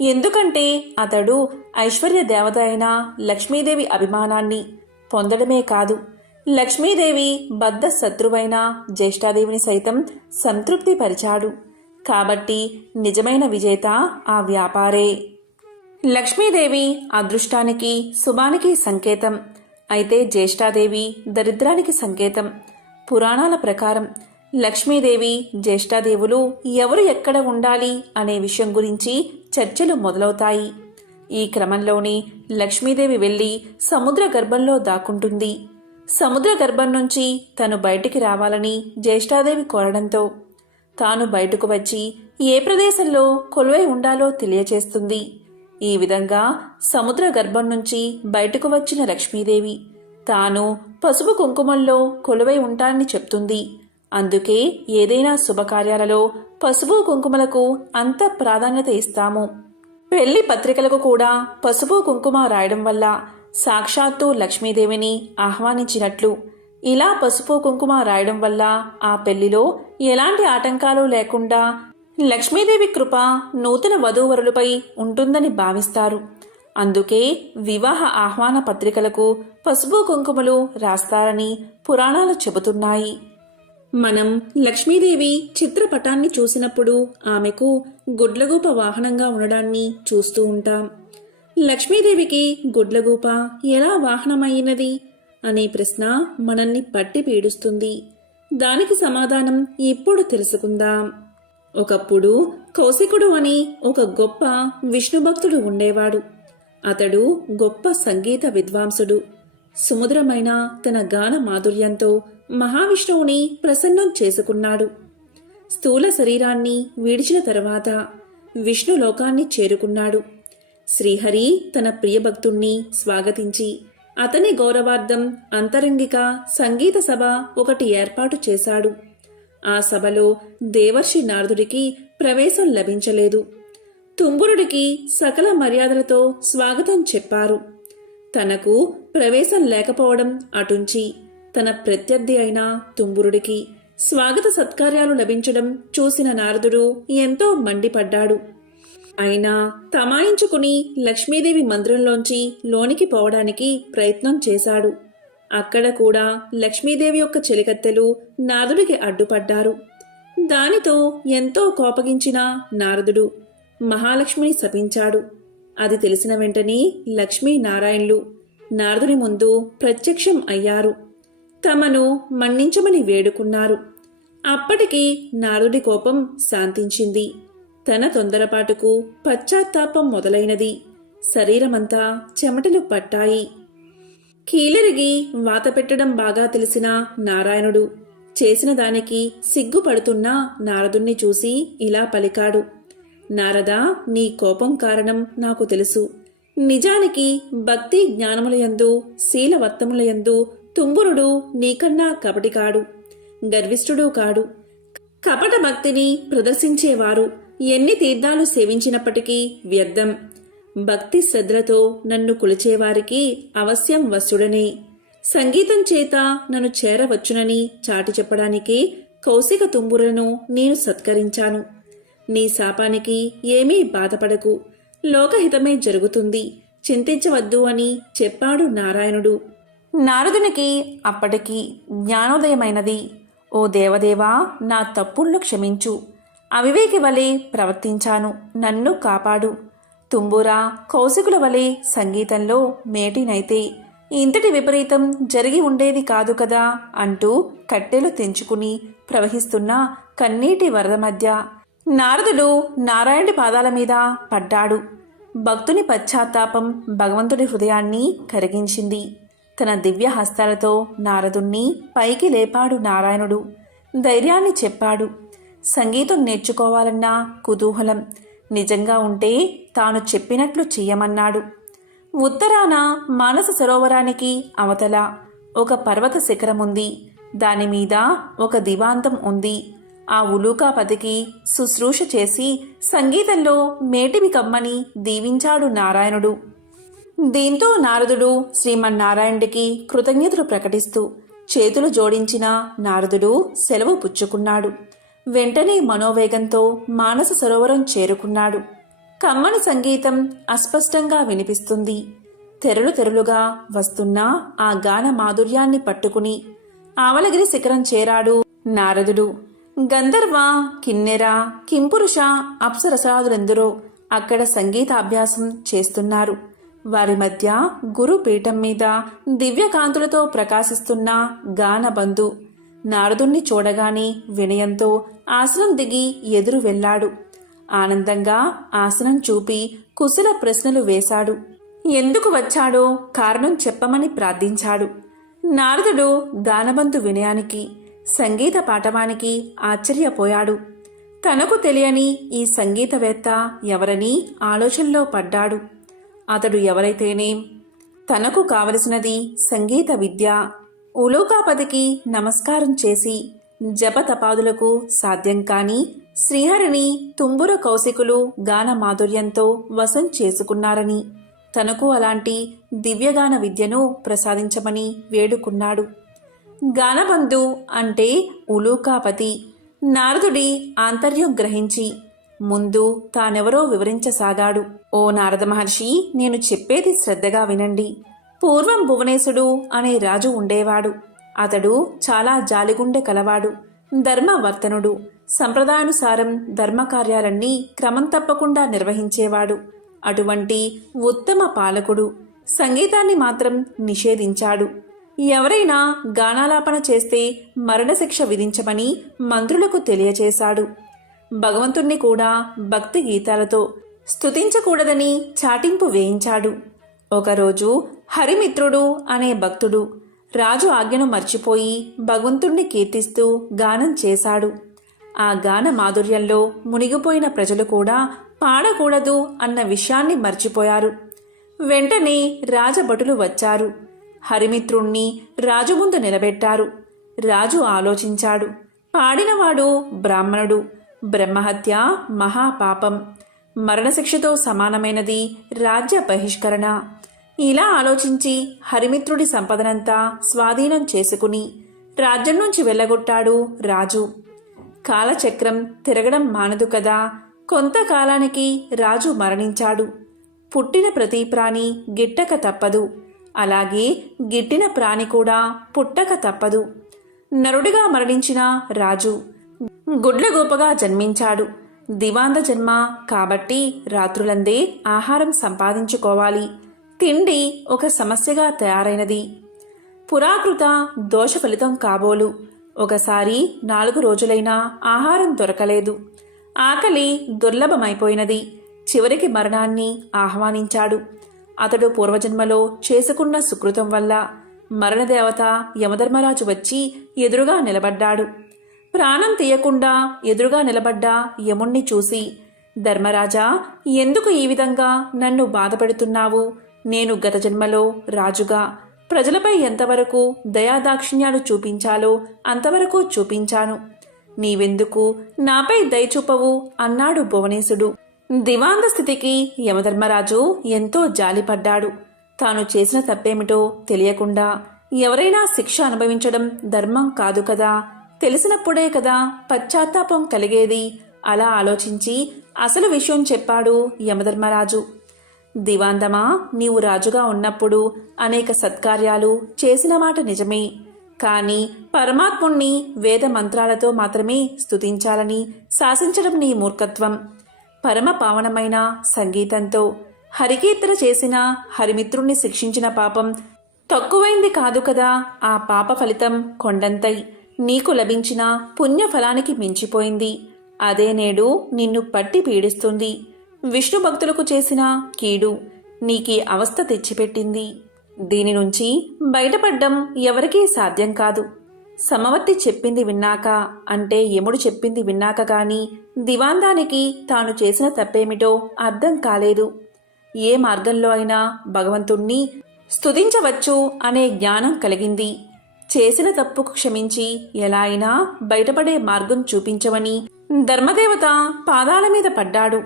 ఎందుకంటే అతడు ఐశ్వర్య దేవత అయిన లక్ష్మీదేవి అభిమానాన్ని పొందడమే కాదు, లక్ష్మీదేవి బద్ధ శత్రువైన జ్యేష్ఠాదేవిని సైతం సంతృప్తి పరిచాడు. కాబట్టి నిజమైన విజేత ఆ వ్యాపారే. లక్ష్మీదేవి అదృష్టానికి శుభానికి సంకేతం, అయితే జ్యేష్ఠాదేవి దరిద్రానికి సంకేతం. పురాణాల ప్రకారం లక్ష్మీదేవి జ్యేష్ఠాదేవులు ఎవరు ఎక్కడ ఉండాలి అనే విషయం గురించి చర్చలు మొదలవుతాయి. ఈ క్రమంలోనే లక్ష్మీదేవి వెళ్లి సముద్ర గర్భంలో దాక్కుంటుంది. సముద్ర గర్భం నుంచి తను బయటికి రావాలని జ్యేష్ఠాదేవి కోరడంతో తాను బయటకు వచ్చి ఏ ప్రదేశంలో కొలువై ఉండాలో తెలియచేస్తుంది. ఈ విధంగా సముద్ర గర్భం నుంచి బయటకు వచ్చిన లక్ష్మీదేవి తాను పసుపు కుంకుమల్లో కొలువై ఉంటానని చెప్తుంది. అందుకే ఏదైనా శుభకార్యాలలో పసుపు కుంకుమలకు అంత ప్రాధాన్యత ఇస్తాము. పెళ్లి పత్రికలకు కూడా పసుపు కుంకుమ రాయడం వల్ల సాక్షాత్తు లక్ష్మీదేవిని ఆహ్వానించినట్లు. ఇలా పసుపు కుంకుమ రాయడం వల్ల ఆ పెళ్లిలో ఎలాంటి ఆటంకాలు లేకుండా లక్ష్మీదేవి కృప నూతన వధూవరులపై ఉంటుందని భావిస్తారు. అందుకే వివాహ ఆహ్వాన పత్రికలకు పసుపు కుంకుమలు రాస్తారని పురాణాలు చెబుతున్నాయి. మనం లక్ష్మీదేవి చిత్రపటాన్ని చూసినప్పుడు ఆమెకు గుడ్లగూప వాహనంగా ఉండడాన్ని చూస్తూ ఉంటాం. లక్ష్మీదేవికి గుడ్లగూప ఎలా వాహనమైనది అనే ప్రశ్న మనల్ని పట్టి పీడిస్తుంది. దానికి సమాధానం ఇప్పుడు తెలుసుకుందాం. ఒకప్పుడు కౌశికుడు అని ఒక గొప్ప విష్ణు భక్తుడు ఉండేవాడు. అతడు గొప్ప సంగీత విద్వాంసుడు. సుమధురమైన తన గాన మాధుర్యంతో మహావిష్ణువుని ప్రసన్నం చేసుకున్నాడు. స్థూల శరీరాన్ని విడిచిన తర్వాత విష్ణు లోకాన్ని చేరుకున్నాడు. శ్రీహరి తన ప్రియభక్తుణ్ణి స్వాగతించి అతని గౌరవార్థం అంతరంగిక సంగీత సభ ఒకటి ఏర్పాటు చేశాడు. ఆ సభలో దేవర్షి నారదుడికి ప్రవేశం లభించలేదు. తుంబురుడికి సకల మర్యాదలతో స్వాగతం చెప్పారు. తనకు ప్రవేశం లేకపోవడం అటుంచి తన ప్రత్యర్థి అయిన తుంబురుడికి స్వాగత సత్కార్యాలు లభించడం చూసిన నారదుడు ఎంతో మండిపడ్డాడు. అయినా తమాయించుకుని లక్ష్మీదేవి మందిరంలోంచి లోనికి పోవడానికి ప్రయత్నం చేశాడు. అక్కడ కూడా లక్ష్మీదేవి యొక్క చెలికత్తెలు నారదుడికి అడ్డుపడ్డారు. దానితో ఎంతో కోపగించిన నారదుడు మహాలక్ష్మిని శపించాడు. అది తెలిసిన వెంటనే లక్ష్మీనారాయణులు నారదుని ముందు ప్రత్యక్షం అయ్యారు. తమను మన్నించమని వేడుకున్నారు. అప్పటికి నారదుడి కోపం శాంతించింది. తన తొందరపాటుకు పశ్చాత్తాపం మొదలైనది. శరీరమంతా చెమటలు పట్టాయి. కీలరిగి వాత పెట్టడం బాగా తెలిసిన నారాయణుడు చేసిన దానికి సిగ్గుపడుతున్న నారదుణ్ణి చూసి ఇలా పలికాడు. నారదా, నీ కోపం కారణం నాకు తెలుసు. నిజానికి భక్తి జ్ఞానములయందు శీలవత్తములయందు తుంబురుడు నీకన్నా కపటి కాడు, గర్విష్ఠుడు కాడు. కపట భక్తిని ప్రదర్శించేవారు ఎన్ని తీర్థాలు సేవించినప్పటికీ వ్యర్థం. భక్తి శ్రద్ధలతో నన్ను కొలిచేవారికి అవశ్యం వశుడనే. సంగీతం చేత నన్ను చేరవచ్చునని చాటి చెప్పడానికే కౌశిక తుంబురులను నేను సత్కరించాను. నీ శాపానికి ఏమీ బాధపడకు, లోకహితమే జరుగుతుంది, చింతించవద్దు అని చెప్పాడు నారాయణుడు. నారదునికి అప్పటికి జ్ఞానోదయమైనది. ఓ దేవదేవా, నా తప్పులను క్షమించు. అవివేకి వలె ప్రవర్తించాను, నన్ను కాపాడు. తుంబురా, కౌశికుల వలె సంగీతంలో మేటినైతే ఇంతటి విపరీతం జరిగి ఉండేది కాదు కదా అంటూ కట్టెలు తెంచుకుని ప్రవహిస్తున్న కన్నీటి వరద మధ్య నారదుడు నారాయణుడి పాదాల మీద పడ్డాడు. భక్తుని పశ్చాత్తాపం భగవంతుడి హృదయాన్ని కరిగించింది. తన దివ్య హస్తాలతో నారదుణ్ణి పైకి లేపాడు నారాయణుడు. ధైర్యాన్ని చెప్పాడు. సంగీతం నేర్చుకోవాలన్న కుతూహలం నిజంగా ఉంటే తాను చెప్పినట్లు చెయ్యమన్నాడు. ఉత్తరాన మానస సరోవరానికి అవతల ఒక పర్వత శిఖరముంది. దానిమీద ఒక దివాంతం ఉంది. ఆ ఉలూకాపతికి శుశ్రూష చేసి సంగీతంలో మేటిమి కమ్మని దీవించాడు నారాయణుడు. దీంతో నారదుడు శ్రీమన్నారాయణుడికి కృతజ్ఞతలు ప్రకటిస్తూ చేతులు జోడించిన నారదుడు సెలవు పుచ్చుకున్నాడు. వెంటనే మనోవేగంతో మానస సరోవరం చేరుకున్నాడు. కమ్మని సంగీతం అస్పష్టంగా వినిపిస్తుంది. తెరలు తెరలుగా వస్తున్న ఆ గాన మాధుర్యాన్ని పట్టుకుని ఆవలగిరి శిఖరం చేరాడు నారదుడు. గంధర్వ, కిన్నెర, కింపురుష, అప్సరసాదులెందరో అక్కడ సంగీతాభ్యాసం చేస్తున్నారు. వారి మధ్య గురుపీఠం మీద దివ్యకాంతులతో ప్రకాశిస్తున్న గానబంధు నారదుణ్ణి చూడగానే వినయంతో ఆసనం దిగి ఎదురు వెళ్ళాడు. ఆనందంగా ఆసనం చూపి కుశల ప్రశ్నలు వేశాడు. ఎందుకు వచ్చాడో కారణం చెప్పమని ప్రార్థించాడు. నారదుడు గానబంధు వినయానికి, సంగీత పాఠవానికి ఆశ్చర్యపోయాడు. తనకు తెలియని ఈ సంగీతవేత్త ఎవరని ఆలోచనలో పడ్డాడు. అతడు ఎవరైతేనేం, తనకు కావలసినది సంగీత విద్య. ఉలూకాపతికి నమస్కారం చేసి జపతపాదులకు సాధ్యం కాని శ్రీహరిని తుంబుర కౌశికులు గాన మాధుర్యంతో వశం చేసుకున్నారని, తనకు అలాంటి దివ్యగాన విద్యను ప్రసాదించమని వేడుకున్నాడు. గానబంధు అంటే ఉలూకాపతి. నారదుడి ఆంతర్యం గ్రహించి ముందు తానెవరో వివరించసాగాడు. ఓ నారద మహర్షి, నేను చెప్పేది శ్రద్ధగా వినండి. పూర్వం భువనేశుడు అనే రాజు ఉండేవాడు. అతడు చాలా జాలిగుండె కలవాడు, ధర్మవర్తనుడు. సంప్రదాయానుసారం ధర్మకార్యాలన్నీ క్రమం తప్పకుండా నిర్వహించేవాడు. అటువంటి ఉత్తమ పాలకుడు సంగీతాన్ని మాత్రం నిషేధించాడు. ఎవరైనా గానాలాపన చేస్తే మరణశిక్ష విధించమని మంత్రులకు తెలియచేశాడు. భగవంతుణ్ణి కూడా భక్తి గీతాలతో స్తుతించకూడదని చాటింపు వేయించాడు. ఒకరోజు హరిమిత్రుడు అనే భక్తుడు రాజు ఆజ్ఞను మర్చిపోయి భగవంతుణ్ణి కీర్తిస్తూ గానం చేశాడు. ఆ గాన మాధుర్యంలో మునిగిపోయిన ప్రజలు కూడా పాడకూడదు అన్న విషయాన్ని మర్చిపోయారు. వెంటనే రాజభటులు వచ్చారు. హరిమిత్రుణ్ణి రాజు ముందు నిలబెట్టారు. రాజు ఆలోచించాడు. పాడినవాడు బ్రాహ్మణుడు. బ్రహ్మహత్య మహాపాపం, మరణశిక్షతో సమానమైనది రాజ్య బహిష్కరణ. ఇలా ఆలోచించి హరిమిత్రుడి సంపదనంతా స్వాధీనం చేసుకుని రాజ్యం నుంచి వెళ్ళగొట్టాడు రాజు. కాలచక్రం తిరగడం మానదు కదా. కొంతకాలానికి రాజు మరణించాడు. పుట్టిన ప్రతి ప్రాణి గిట్టక తప్పదు. అలాగే గిట్టిన ప్రాణి కూడా పుట్టక తప్పదు. నరుడిగా మరణించిన రాజు గుడ్లగోపగా జన్మించాడు. దివాంద జన్మ కాబట్టి రాత్రులందే ఆహారం సంపాదించుకోవాలి. తిండి ఒక సమస్యగా తయారైనది. పురాకృత దోష ఫలితం కాబోలు. ఒకసారి 4 రోజులైనా ఆహారం దొరకలేదు. ఆకలి దుర్లభమైపోయినది. చివరికి మరణాన్ని ఆహ్వానించాడు. అతడు పూర్వజన్మలో చేసుకున్న సుకృతం వల్ల మరణదేవత యమధర్మరాజు వచ్చి ఎదురుగా నిలబడ్డాడు. ప్రాణం తీయకుండా ఎదురుగా నిలబడ్డ యముణ్ణి చూసి, ధర్మరాజా, ఎందుకు ఈ విధంగా నన్ను బాధపెడుతున్నావు? నేను గత జన్మలో రాజుగా ప్రజలపై ఎంతవరకు దయాదాక్షిణ్యాలు చూపించాలో అంతవరకు చూపించాను. నీవెందుకు నాపై దయ చూపవు అన్నాడు భువనేశుడు. దివాంద స్థితికి యమధర్మరాజు ఎంతో జాలిపడ్డాడు. తాను చేసిన తప్పేమిటో తెలియకుండా ఎవరైనా శిక్ష అనుభవించడం ధర్మం కాదు కదా. తెలిసినప్పుడే కదా పశ్చాత్తాపం కలిగేది. అలా ఆలోచించి అసలు విషయం చెప్పాడు యమధర్మరాజు. దివాందమా, నీవు రాజుగా ఉన్నప్పుడు అనేక సత్కార్యాలు చేసిన మాట నిజమే. కాని పరమాత్ముణ్ణి వేద మంత్రాలతో మాత్రమే స్తుతించాలని శాసించడం నీ మూర్ఖత్వం. పరమ పావనమైన సంగీతంతో హరికీర్తన చేసిన హరిమిత్రుణ్ణి శిక్షించిన పాపం తక్కువైంది కాదు కదా. ఆ పాప ఫలితం కొండంతై నీకు లభించిన పుణ్యఫలానికి మించిపోయింది. అదే నేడు నిన్ను పట్టి పీడిస్తుంది. విష్ణు భక్తులకు చేసిన కీడు నీకీ అవస్థ తెచ్చిపెట్టింది. దీని నుంచి బయటపడ్డం ఎవరికీ సాధ్యం కాదు. సమవర్తి చెప్పింది విన్నాక, అంటే యముడు చెప్పింది విన్నాక గాని దివాందానికి తాను చేసిన తప్పేమిటో అర్థం కాలేదు. ఏ మార్గంలో అయినా భగవంతుణ్ణి స్తుతించవచ్చు అనే జ్ఞానం కలిగింది. చేసిన తప్పుకు క్షమించి ఎలా అయినా బయటపడే మార్గం చూపించమని ధర్మదేవత పాదాల మీద పడ్డాడు.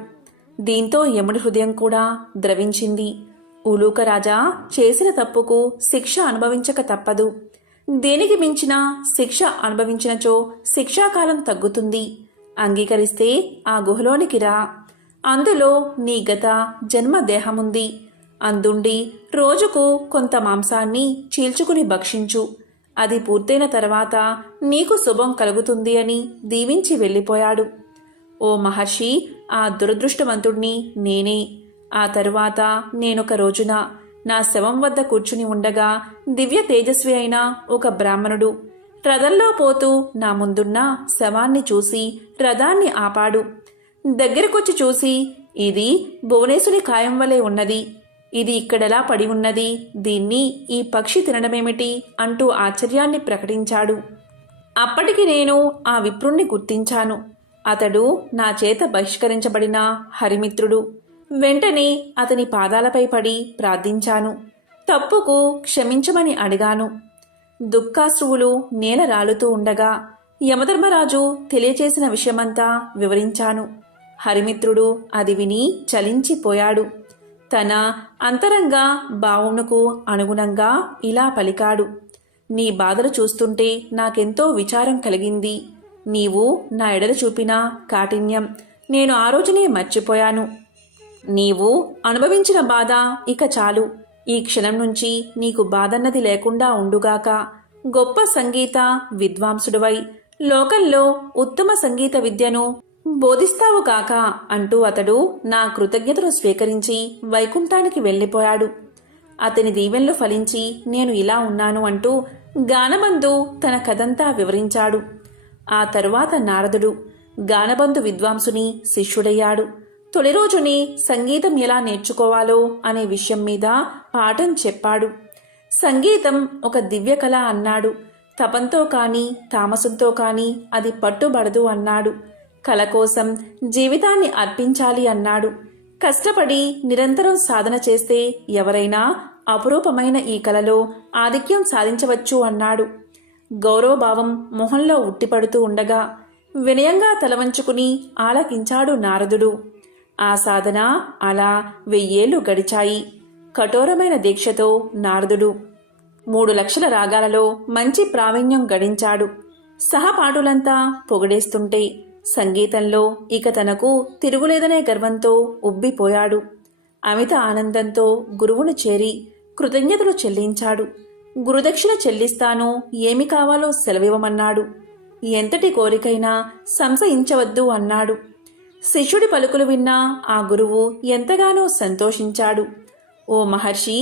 దీంతో యముడి హృదయం కూడా ద్రవించింది. ఉలూక రాజా చేసిన తప్పుకు శిక్ష అనుభవించక తప్పదు. దేనికి మించిన శిక్ష అనుభవించినచో శిక్షాకాలం తగ్గుతుంది. అంగీకరిస్తే ఆ గుహలోనికి రా. అందులో నీ గత జన్మ దేహముంది. అందుండి రోజుకు కొంత మాంసాన్ని చీల్చుకుని భక్షించు. అది పూర్తయిన తర్వాత నీకు శుభం కలుగుతుంది అని దీవించి వెళ్ళిపోయాడు. ఓ మహర్షి, ఆ దురదృష్టవంతుణ్ణి నేనే. ఆ తరువాత నేనొక రోజున నా శవం వద్ద కూర్చుని ఉండగా దివ్య తేజస్వి అయిన ఒక బ్రాహ్మణుడు రథంలో పోతూ నా ముందున్న శవాన్ని చూసి రథాన్ని ఆపాడు. దగ్గరకొచ్చి చూసి, ఇది భువనేశుని కాయం వలె ఉన్నది. ఇది ఇక్కడెలా పడి ఉన్నది? దీన్ని ఈ పక్షి తినడమేమిటి అంటూ ఆశ్చర్యాన్ని ప్రకటించాడు. అప్పటికి నేను ఆ విప్రుణ్ణి గుర్తించాను. అతడు నా చేత బహిష్కరించబడిన హరిమిత్రుడు. వెంటనే అతని పాదాలపై పడి ప్రార్థించాను. తప్పుకు క్షమించమని అడిగాను. దుఃఖాశ్రువులు నేల రాలుతూ ఉండగా యమధర్మరాజు తెలియచేసిన విషయమంతా వివరించాను. హరిమిత్రుడు అది విని చలించిపోయాడు. తన అంతరంగ భావమునకు అనుగుణంగా ఇలా పలికాడు. నీ బాధలు చూస్తుంటే నాకెంతో విచారం కలిగింది. నీవు నా ఎడల చూపిన కాఠిన్యం నేను ఆ రోజునే మర్చిపోయాను. నీవు అనుభవించిన బాధ ఇక చాలు. ఈ క్షణం నుంచి నీకు బాధన్నది లేకుండా ఉండుగాక. గొప్ప సంగీత విద్వాంసుడివై లోకంలో ఉత్తమ సంగీత విద్యను బోధిస్తావు కాక అంటూ అతడు నా కృతజ్ఞతను స్వీకరించి వైకుంఠానికి వెళ్ళిపోయాడు. అతని దీవెనలు ఫలించి నేను ఇలా ఉన్నాను అంటూ గానబంధు తన కథంతా వివరించాడు. ఆ తరువాత నారదుడు గానబంధు విద్వాంసుని శిష్యుడయ్యాడు. తొలి రోజుని సంగీతం ఎలా నేర్చుకోవాలో అనే విషయం మీద పాఠం చెప్పాడు. సంగీతం ఒక దివ్య కళ అన్నాడు. తపంతో కాని తామసంతో కాని అది పట్టుబడదు అన్నాడు. కళ కోసం జీవితాన్ని అర్పించాలి అన్నాడు. కష్టపడి నిరంతరం సాధన చేస్తే ఎవరైనా అపురూపమైన ఈ కళలో ఆధిక్యం సాధించవచ్చు అన్నాడు. గౌరవభావం మొహంలో ఉట్టిపడుతూ ఉండగా వినయంగా తలవంచుకుని ఆలకించాడు నారదుడు. ఆ సాధన అలా 1000 ఏళ్లు గడిచాయి. కఠోరమైన దీక్షతో నారదుడు 3 లక్షల రాగాలలో మంచి ప్రావీణ్యం గడించాడు. సహపాఠులంతా పొగిడేస్తుంటే సంగీతంలో ఇక తనకు తిరుగులేదనే గర్వంతో ఉబ్బిపోయాడు. అమిత ఆనందంతో గురువును చేరి కృతజ్ఞతలు చెల్లించాడు. గురుదక్షిణ చెల్లిస్తాను, ఏమి కావాలో సెలవివ్వమన్నాడు. ఎంతటి కోరికైనా సంశయించవద్దు అన్నాడు. శిష్యుడి పలుకులు విన్న ఆ గురువు ఎంతగానో సంతోషించాడు. ఓ మహర్షి,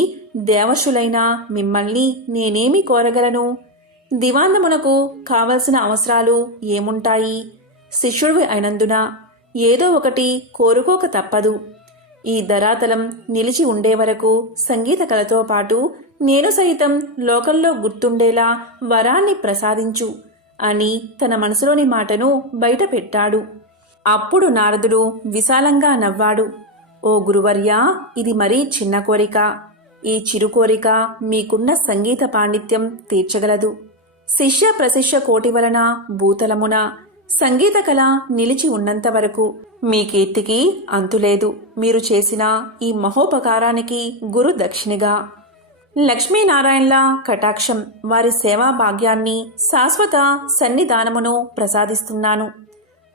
దేవశులైన మిమ్మల్ని నేనేమి కోరగలను? దివాందమునకు కావలసిన అవసరాలు ఏముంటాయి? శిష్యుడివి అయినందున ఏదో ఒకటి కోరుకోక తప్పదు. ఈ ధరాతలం నిలిచి ఉండే వరకు సంగీత కళతో పాటు నేను సైతం లోకంలో గుర్తుండేలా వరాన్ని ప్రసాదించు అని తన మనసులోని మాటను బయట పెట్టాడు. అప్పుడు నారదుడు విశాలంగా నవ్వాడు. ఓ గురువర్యా, ఇది మరీ చిన్న కోరిక. ఈ చిరు కోరిక మీకున్న సంగీత పాండిత్యం తీర్చగలదు. శిష్య ప్రశిష్య కోటి వలన భూతలమున సంగీత కళ నిలిచి ఉన్నంత వరకు మీ కీర్తికి అంతులేదు. మీరు చేసిన ఈ మహోపకారానికి గురు దక్షిణగా లక్ష్మీనారాయణల కటాక్షం, వారి సేవా భాగ్యాన్ని, శాశ్వత సన్నిధానమును ప్రసాదిస్తున్నాను.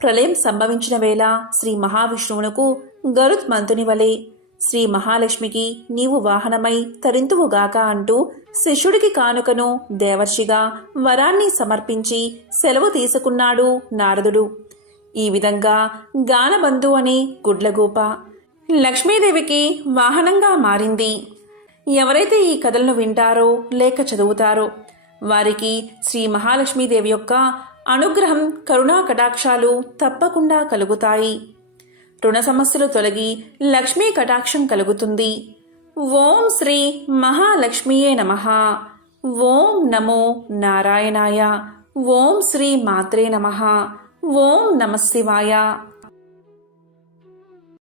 ప్రళయం సంభవించిన వేళ శ్రీ మహావిష్ణువునకు గరుత్మంతుని వలె శ్రీ మహాలక్ష్మికి నీవు వాహనమై తరింతువుగాక అంటూ శిష్యుడికి కానుకను దేవర్షిగా వరాన్ని సమర్పించి సెలవు తీసుకున్నాడు నారదుడు. ఈ విధంగా గానబంధు అనే గుడ్లగూప లక్ష్మీదేవికి వాహనంగా మారింది. ఎవరైతే ఈ కథలను వింటారో లేక చదువుతారో వారికి శ్రీ మహాలక్ష్మీదేవి యొక్క అనుగ్రహం, కరుణా కటాక్షాలు తప్పకుండా కలుగుతాయి. రుణ సమస్యలు తొలగి లక్ష్మీ కటాక్షం కలుగుతుంది. ఓం శ్రీ మహాలక్ష్మీయే నమః. ఓం నమో నారాయణాయ. ఓం శ్రీ మాత్రే నమః. ఓం నమః శివాయ.